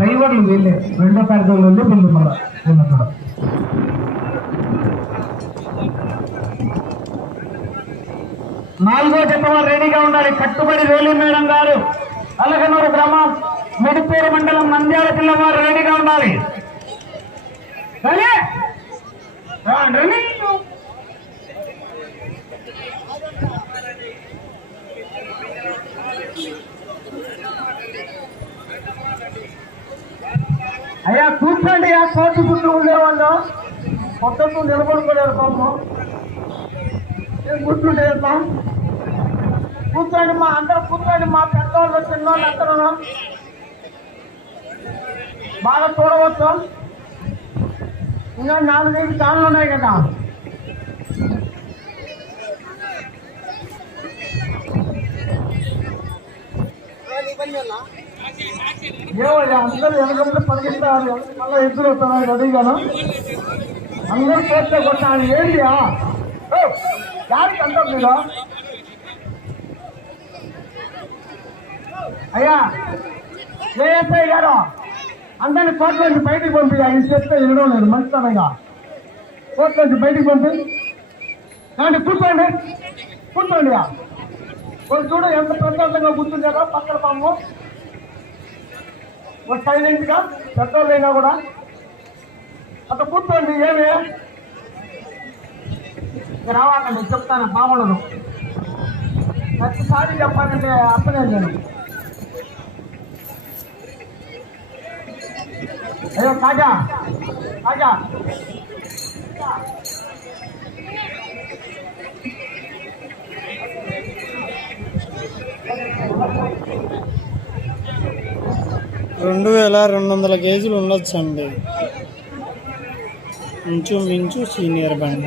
డ్రైవర్లు వీళ్ళే. రెండో కార్యక్రమం వెళ్ళి వీళ్ళు నాలుగో చెప్పవారు రెడీగా ఉండాలి. కట్టుబడి రేలి మేడం గారు. అలగనూరు గ్రామం మిడిపూరు మండలం నంద్యాల పిల్లవారు రెడీగా ఉండాలి. అయ్యా కూర్చోండి ఆ కోర్టు ముందు ఉండేవాళ్ళు పొద్దున్న నిలబడుకోలేరు పాపం. ఏం కూర్చుంటే ఎట్లా? కూర్చోండి మా అందరూ కూర్చోండి మా పెద్దవాళ్ళు చిన్నవాళ్ళు అందరూ బాగా చూడవచ్చు. ఇంకా నాలుగైదు కాళ్ళు ఉన్నాయి కదా. ఏమయ్యా అందరూ వెనకంటే పరిగెత్తారు. మళ్ళీ ఎదురు వస్తున్నారు రెడీగాను అందరూ చేస్తే కొట్టాలి. ఏడియా దానికి అంటాం మీరు అయ్యా ఏఎస్ఐ గారు అందరినీ కోర్టు నుంచి బయటికి పంపి ఆయన చెప్తే వినడం లేదు. మంచితనంగా. కోర్టు నుంచి బయటికి పంపి. కానీ కూర్చోండి. కూర్చోండి. కొంచెం చూడు ఎంత ప్రశాంతంగా కూర్చుంటారో పక్కన పాము ఒక సైలెంట్గా పెద్దోళ్ళైనా కూడా. అట్లా కూర్చోండి ఏమి? రావాలండి చెప్తాను బాగుండదు ప్రతిసారి చెప్పాలంటే అర్థమే నేను అయ్యో కాజా కాజా Thank you. రెండు వేల రెండు వందల కేజీలు ఉండొచ్చండి. ఇంచుమించు సీనియర్ బండ.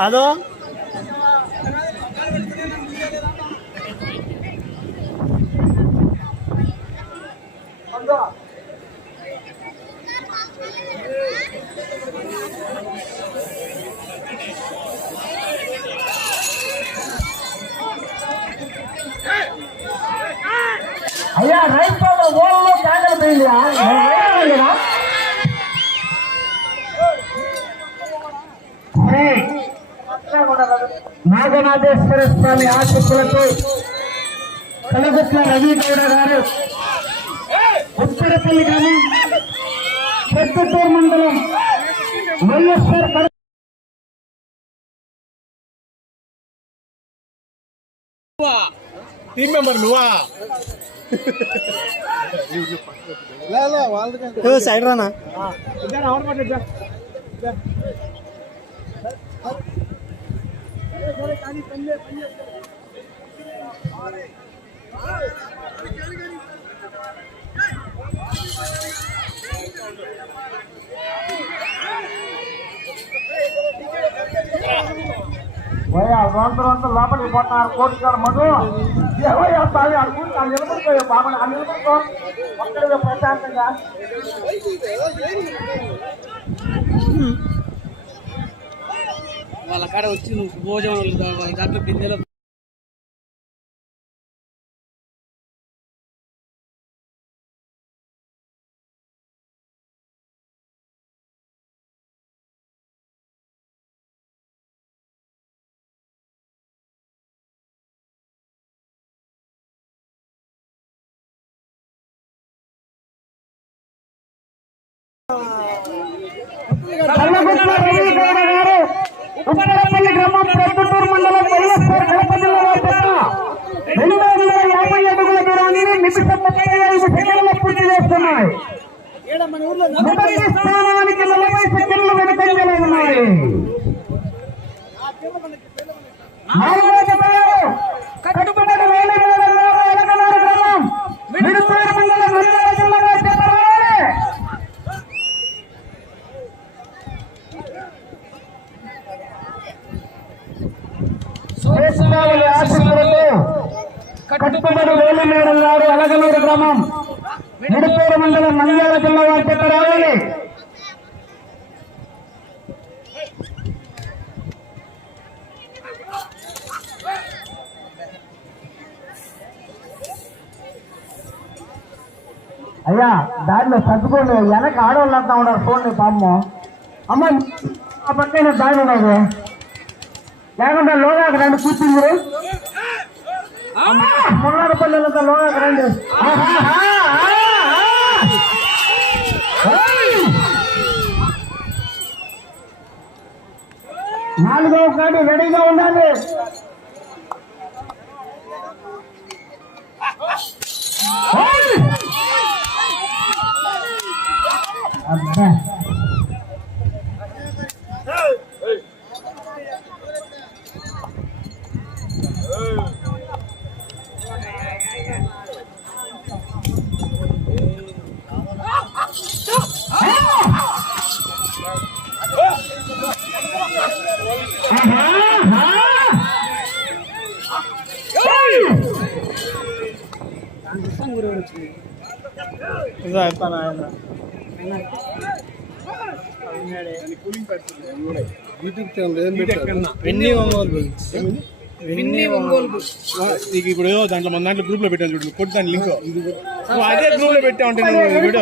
అదో అందులో అయ్యా రైతు ఓళ్ళు క్యాండిల్ పోయింది శ్రీ నాగనాథేశ్వర స్వామి ఆశీస్సులతో కలగుట్ల రవి గౌడ గారు ఉత్తరపల్లి గ్రామం పెద్దటూరు మండలం వైఎస్ఆర్ టీం మెంబర్ నువ్వా? సైడ్ రానా? పోయా వందరు లోపలికి పోతున్నారు కోటి గారు మధు ఏవయ్యా సాయి అనుకుంటున్నాను నిలబడిపోయా బాబు ఆ నిలబడుకో ఒక్కడే ప్రశాంతంగా. వాళ్ళ కాడ వచ్చి నువ్వు భోజనం వాళ్ళ దాంట్లో బిందెలో కల్లగుట్ల ఉప్పరపల్లి గ్రామం ప్రొద్దుటూరు మండలం వైఎస్ఆర్ కడప జిల్లా పట్ల రెండు వందల యాభై అడుగుల దూరాన్ని నిమిషం ముప్పై ఐదు సెకండ్ల పూర్తి చేస్తున్నాయి. మొదటి స్థానానికి నలభై సెకండ్లు వెనుకంజలో ఉన్నాయి నాలుగో జతలో కట్టుబడి వేలి మూడు ఎలగనూరు గ్రామం మిడుతూరు మండలం నంద్యాల జిల్లా వారి జత రావాలి. వేసుకోవాలి ఆశీస్సులతో కట్టుబడి వేలు మేడం గారు అలగనూరు గ్రామం నిడుపేరు మండలం నంద్యాల జిల్లా వారి చెత్త రావాలి అయ్యా దారిలో సర్దుకోండి వెనక ఆడవాళ్ళంతా ఉన్నారు చూడండి పాము అమ్మ ఆ పక్కన దారి ఉన్నది లేకుండా లోగాకు రండి కూర్చుంది మున్నారపల్లిలంతా లోగాకు రండి నాలుగో కాడి రెడీగా ఉండాలి అబ్బా ఇది అయిపోయినా ఆయన యూట్యూబ్ ఛానల్ ఏం పెట్టారు? వెన్నీ ఒంగోలు బుల్స్. వెన్నీ ఒంగోలు నీకు ఇప్పుడు దాంట్లో మన దాంట్లో గ్రూప్లో పెట్టాను చూడు కొట్టి దాని లింక్ అదే గ్రూప్లో పెట్టా ఉంటే వీడియో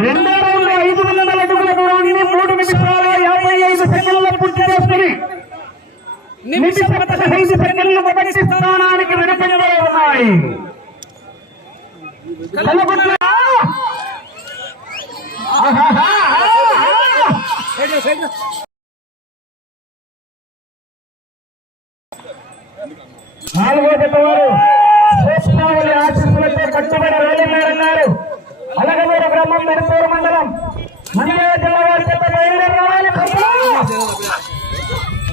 రెండో రౌండ్ ఐదు వందల అడుగుల దూరాన్ని మూడు నిమిషాల యాభై ఐదు సెకండ్ల పూర్తి చేసుకుని నిమిషం పదహైదు సెకండ్లు మొదటి స్థానానికి వెనుకంజలో ఉన్నాయి. నాలుగో జత వారు శ్రేష్ఠావళి ఆశీస్సులతో కట్టుబడి వెళ్ళినారన్నారు అలగలూరు గ్రామం మెరుపూరు మండలం. మండ్య జిల్లా వారి చేత బయలుదేరి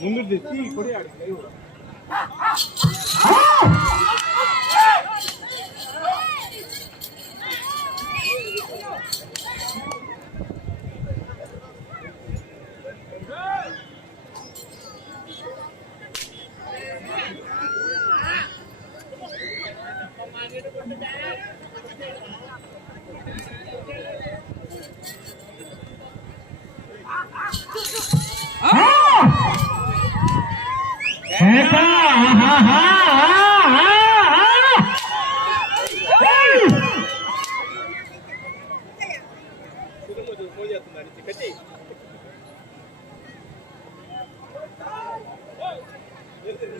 ముందు తెచ్చి కొడి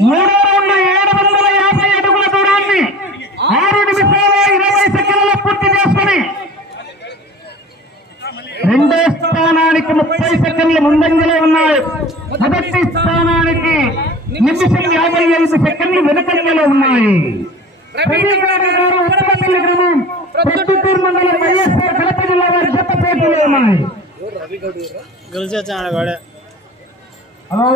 మూడో రౌండ్ ఏడు వందల యాభై అడుగుల దూరాన్ని ఆరు నిమిషాల ఇరవై సెకండ్ల పూర్తి చేసుకుని రెండో స్థానానికి ముప్పై సెకండ్ల ముందంజలో ఉన్నాయి మొదటి స్థానానికి నిమిషం యాభై ఐదు సెకండ్లు వెనుకంజలో ఉన్నాయి రవీంద్రనాథ్ గారు ఉత్తరపల్లి గ్రామం ప్రొద్దుటూరు మండలం వైఎస్ఆర్ కడప జిల్లా వారి జత పోటీలో ఉన్నాయి గెలిచొచ్చాడు వాడే హలో?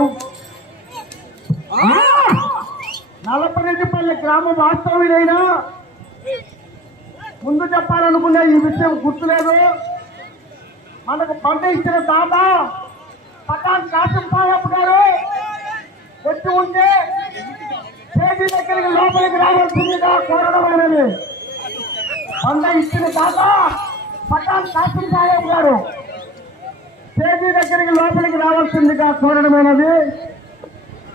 నలపరెడ్డిపల్లి గ్రామ వాస్తవ్యులైనా ముందు చెప్పాలనుకునే ఈ విషయం గుర్తులేదు. మనకు పంట ఇచ్చిన తాత పటాన్ కాసం సాహబ్ గారు వచ్చి ఉంటే చేతి దగ్గరికి లోపలికి రావాల్సిందిగా కోరడం అనేది. పంట ఇచ్చిన తాత పటాన్ కాసం సాహబ్ గారు కేజీ దగ్గరికి లోపలికి రావాల్సిందిగా కోరడమైనది.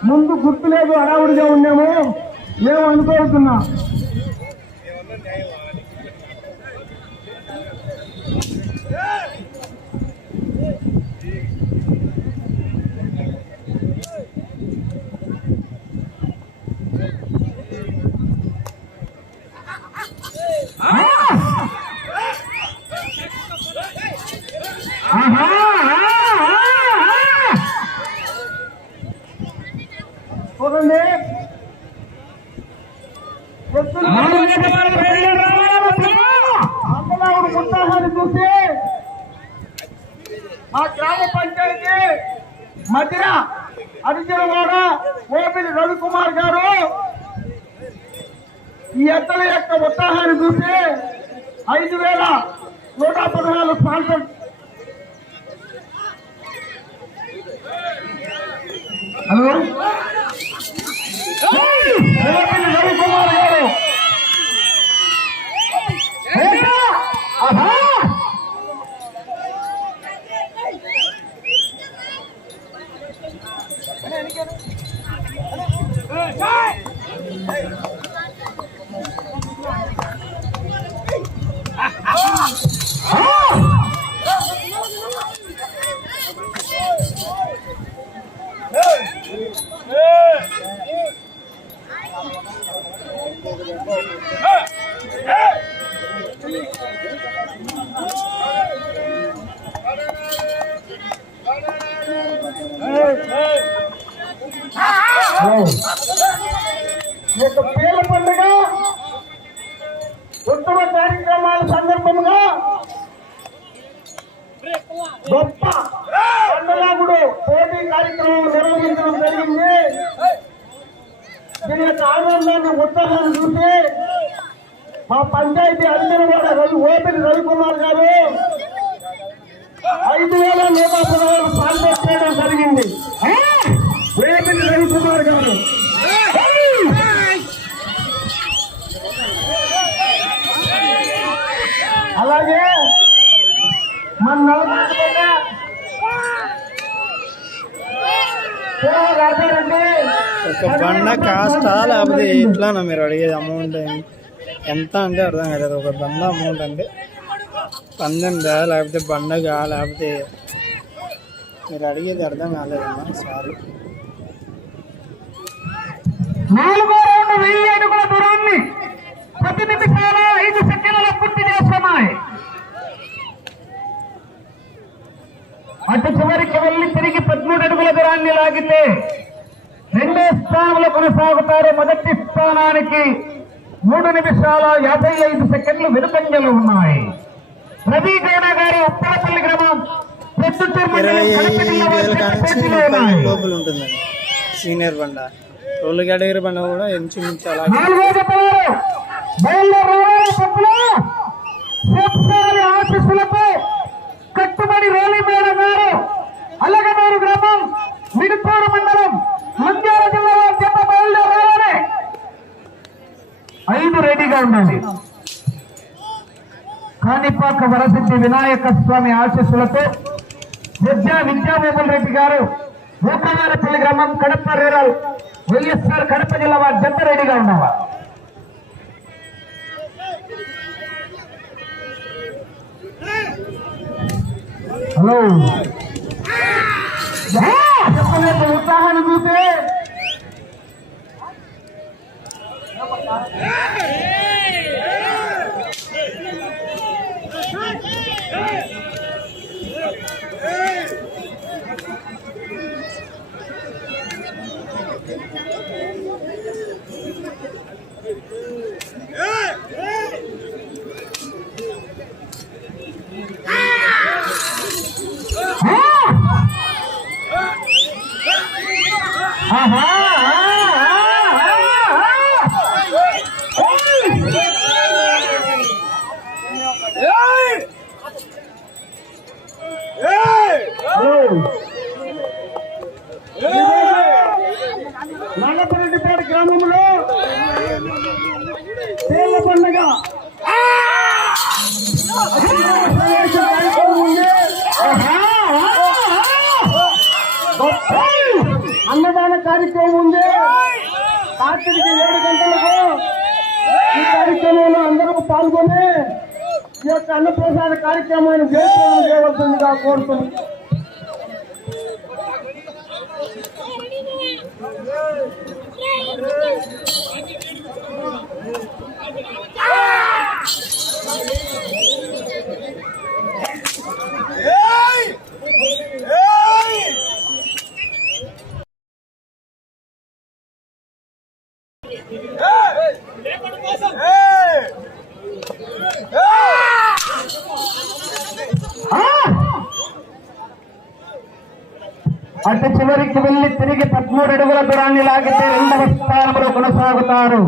ముందు గుర్తులేదు హడావుడిగా ఉన్నాము. మేము అనుకోవుతున్నాం ఆహా! చూడండి అందలావుడు ఉత్సాహాన్ని చూసి మా గ్రామ పంచాయతీ మధ్య అరిజనవాడ ఓపిలి రవికుమార్ గారు ఈ ఎద్దల యొక్క ఉత్సాహాన్ని చూసి ఐదు వేల నూట పదహారు స్పాన్సర్ హలో ఓపిలి రవికుమార్ గారు ఏటా? ఆహా! ఈ యొక్క పేర్ల పండుగ ఉత్తమ కార్యక్రమాల సందర్భంగా గొప్ప పండుగడు పోటీ కార్యక్రమం నిర్వహించడం జరిగింది. దీని యొక్క ఆనందాన్ని ఉత్సాహాన్ని చూసి మా పంచాయతీ అంజనవాడ రవి ఓపిరి రవికుమార్ గారు ఐదు వేల నూట పదహారు స్పాన్సర్ జరిగింది. ఓపిరి రవికుమార్ గారు. అలాగే మన రాజారెడ్డి ఒక బండ కాస్టా లేకపోతే ఎట్లానా మీరు అడిగేది అమౌంట్ ఎంత అంటే అర్థం కాలేదు. ఒక బండ అమౌంట్ అంటే పందెందా లేకపోతే బండగా లేకపోతే మీరు అడిగేది అర్థం కాలేదమ్మా సారీ నాలుగో రౌండ్ వెయ్యి అడుగుల దూరాన్ని. ప్రతి ఐదు పూర్తి అటు చివరికి వెళ్ళి తిరిగి పదమూడు అడుగుల దూరాన్ని లాగితే రెండో స్థానంలో కొనసాగుతారు మొదటి స్థానానికి మూడు నిమిషాల యాభై ఐదు సెకండ్లు వెనుకంజలు ఉన్నాయి రవి గౌడ గారి ఉప్పలపల్లి గ్రామం సీనియర్ బండ. రోడ్లు కేటగిరీ బండ కూడా ఇంచుమించు అలాగే కట్టుబడి రోలిమేడ గారు అలగనూరు గ్రామం మిడుపూరు మండలం నంద్యాల జిల్లాలో జత బయలుదేరాలని ఐదు రెడీగా ఉండండి. కాణిపాక వరసిద్ధి వినాయక స్వామి ఆశీస్సులతో విద్యా విద్యామోహన్ రెడ్డి గారు మూకవారపల్లి గ్రామం కడప రూరల్ వైఎస్ఆర్ కడప జిల్లా వారి జత రెడీగా ఉన్నావా హలో చెప్పలేదు ఉత్సాహాన్ని చూస్తే ఆహా కార్యక్రమంలో అందరూ పాల్గొని ఈ యొక్క అన్నప్రసాద కార్యక్రమాన్ని జయప్రదం చేయవలసిందిగా కోరుతున్నాం. అటు చివరికి వెళ్ళి తిరిగి పదమూడు అడుగుల దూరాన్ని లాగితే రెండవ స్థానంలో కొనసాగుతారు.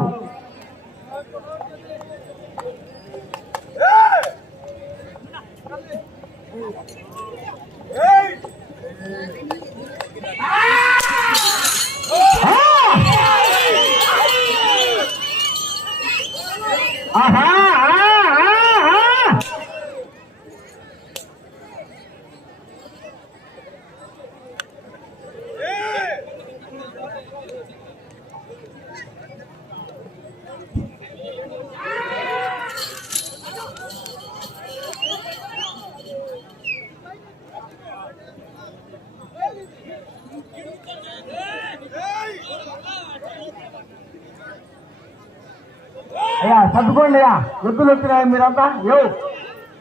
సర్దుకోండి ఎద్దులు వచ్చినాయా మీరంతా. ఏవు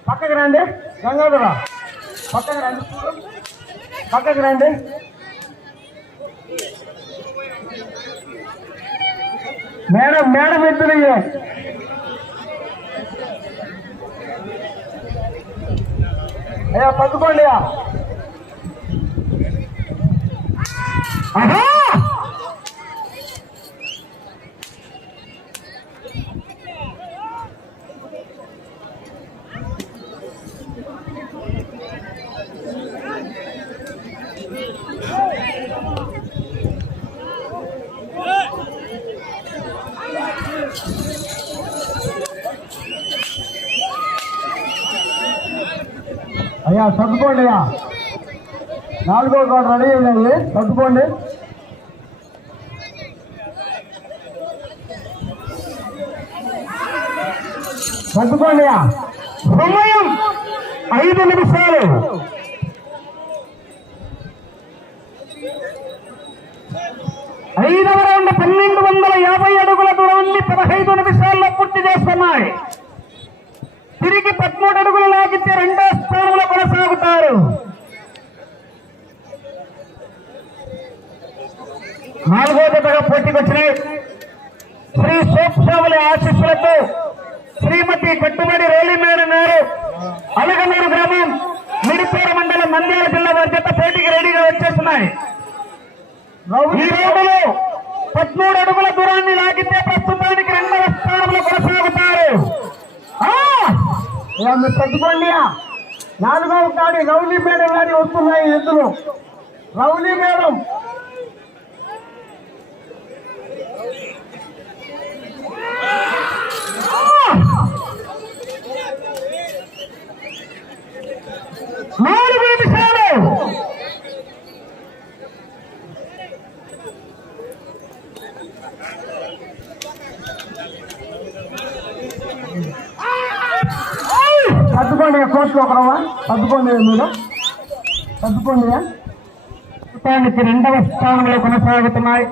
పక్కకి రండి. గంగాధర పక్కకి రండి. పక్కకి రండి. మేడం మేడం ఎద్దులు అయ్యా పట్టుకోండి అయ్యా అయ్యా సర్దుకోండి అయ్యా. నాలుగో కార్డు రెడీ అయిందండి సర్దుకోండి. సర్దుకోండి అయ్యా. సమయం ఐదు నిమిషాలు. ఐదవ రౌండ్ పన్నెండు వందల యాభై అడుగుల దూరాన్ని పదహైదు నిమిషాల్లో పూర్తి చేస్తున్నాయి. తిరిగి పదమూడు అడుగులు లాగితే రెండో స్థానంలో కొనసాగుతారు. నాలుగో జతగా పోటీకి వచ్చినాయి. శ్రీ సోప్సావుల ఆశీస్సులతో శ్రీమతి కట్టుబడి రోలిమేడ గారు అలగనూరు గ్రామం మిడిపేరు మండలం నంద్యాల జిల్లా వారి జత పోటీకి రెడీగా వచ్చేస్తున్నాయి. ఈ రోడ్డులో పదమూడు అడుగుల దూరాన్ని లాగితే ప్రస్తుతానికి రెండవ స్థానంలో కొనసాగుతారు ఆ! ఇలా మీరు తగ్గుకోండి నాలుగవ కాడి రౌలీ మేడం గారి వస్తున్నాయి ఎద్దులు రౌలీ మేడం నాలుగు నిమిషాలు సర్దుకోండి కోర్టులో ఒకరవా సర్దుకోండి మీరు సర్దుకోండి మొత్తానికి రెండవ స్థానంలో కొనసాగుతున్నాయి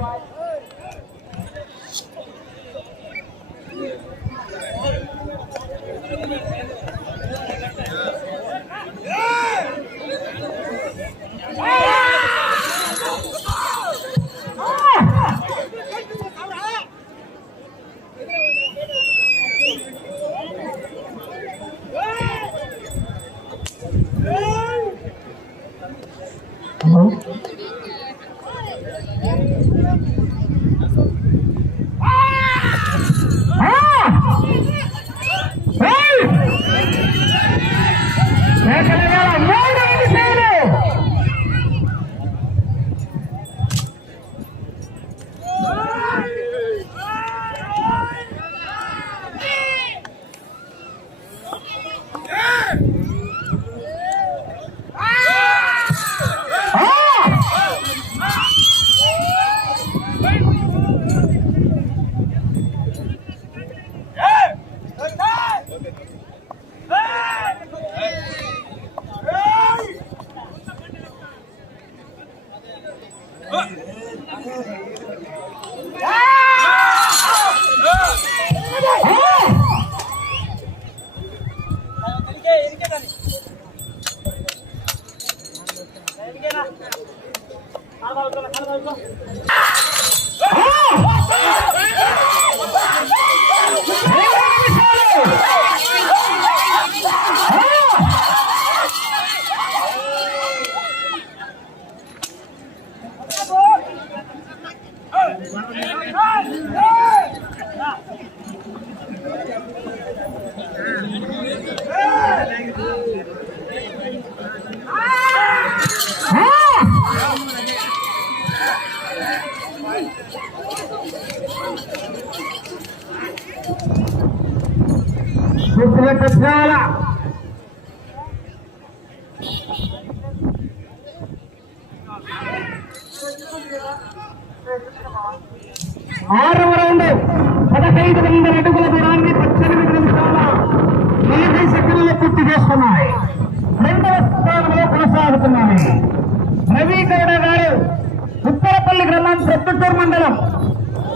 పల్లి గ్రామం ప్రొద్దుటూరు మండలం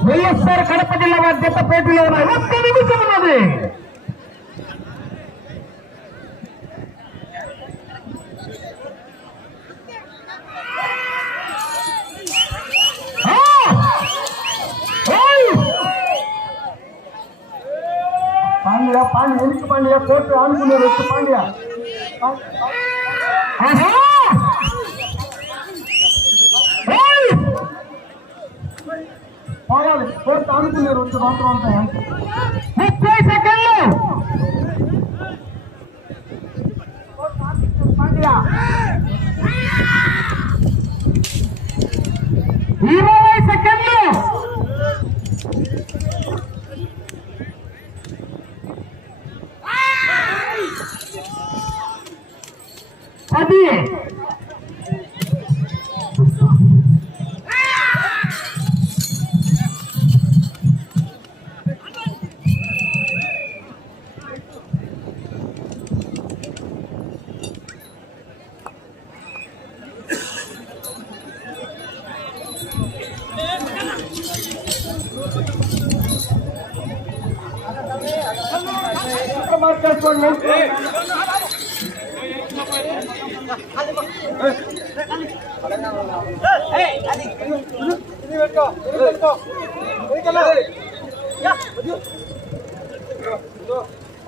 వైఎస్ఆర్ కడప జిల్లా వారి జత పోటీలో ఉన్నాయి ఒక్క నిమిషం ఉన్నది. పాండ్యా పాండ్యా పాండ్య పాండ్యా కోర్టు ఆనుకున్నారు వచ్చి పాండ్యా. కోర్టు ఆనుకునే వచ్చి మాత్రం ముప్పై సెకండ్లు. ఇరవై సెకండ్లు. పది.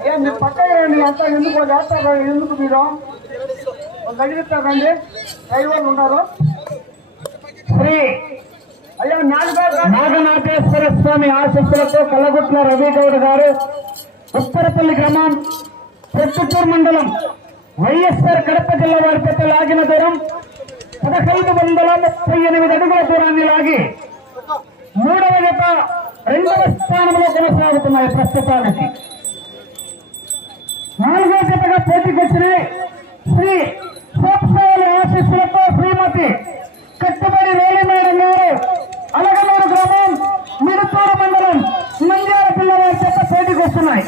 ఏ మీరు పక్కన రండి అంతా ఎందుకు వేస్తారు ఎందుకు మీరు? తగిలిస్తారండి డ్రైవర్లు ఉన్నారు. శ్రీ నాగనాథేశ్వర స్వామి ఆశస్సులతో కలగుట్ల రవి గౌడ్ గారు ఉత్తరపల్లి గ్రామం చెట్టుపూర్ మండలం వైఎస్ఆర్ కడప జిల్లా వారి పెద్ద లాగిన దూరం పదహైదు వందల ముప్పై ఎనిమిది అడుగుల దూరాన్ని లాగి మూడవ జత రెండవ స్థానంలో కొనసాగుతున్నాయి ప్రస్తుతానికి. నాలుగో జతగా పోటీకి వచ్చినాయి శ్రీ సోప్సాలి ఆశీస్సులతో శ్రీమతి కట్టుబడి వేలిమేడం గారు అలగనూరు గ్రామం మిడుతూరు మండలం నంద్యాల పిల్లవారి చెత్త పోటీకి వస్తున్నాయి